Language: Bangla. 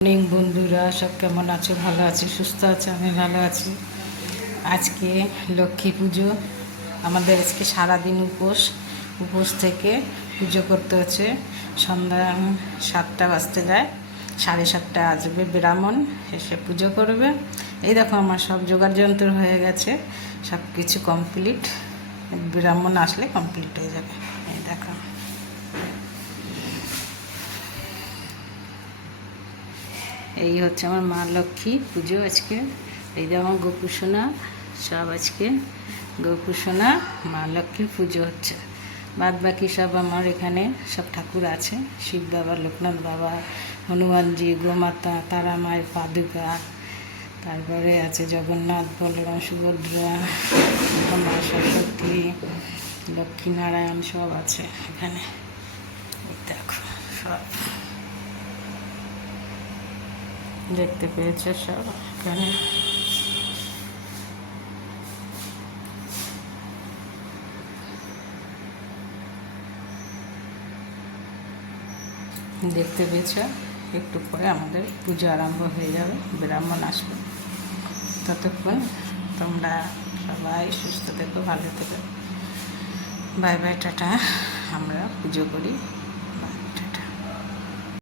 মর্নিং বন্ধুরা, সব কেমন আছো? ভালো আছি, সুস্থ আছে, আমি ভালো আছি। আজকে লক্ষ্মী পুজো। আমাদের আজকে সারাদিন উপোস থেকে পুজো করতে হচ্ছে। সন্ধ্যা 7টা বাজতে যায়, 7:30 আসবে ব্রাহ্মণ, এসে পুজো করবে। এই দেখো আমার সব জোগাড় যন্ত্র হয়ে গেছে, সব কিছু কমপ্লিট। ব্রাহ্মণ আসলে কমপ্লিট হয়ে যাবে। এই দেখো, এই হচ্ছে আমার মা লক্ষ্মী পুজো আজকে। এই যে আমার গোপুসোনা, সব আজকে গোপুসোনা মা লক্ষ্মীর পুজো হচ্ছে। বাদ বাকি সব আমার এখানে সব ঠাকুর আছে, শিব বাবা, লোকনাথ বাবা, হনুমানজি, গোমাতা, তারা মায়ের পাদুকা, তারপরে আছে জগন্নাথ, বলরাম, সুভদ্রা, মা সরস্বতী, লক্ষ্মীনারায়ণ, সব আছে এখানে। দেখো সব দেখতে পেয়েছে সব এখানে। দেখতে পেয়েছো, একটু পরে আমাদের পুজো আরম্ভ হয়ে যাবে, ব্রাহ্মণ আসবে। ততক্ষণ তোমরা সবাই সুস্থ থেকো, ভালো থেকো। Bye bye, tata. আমরা পুজো করি।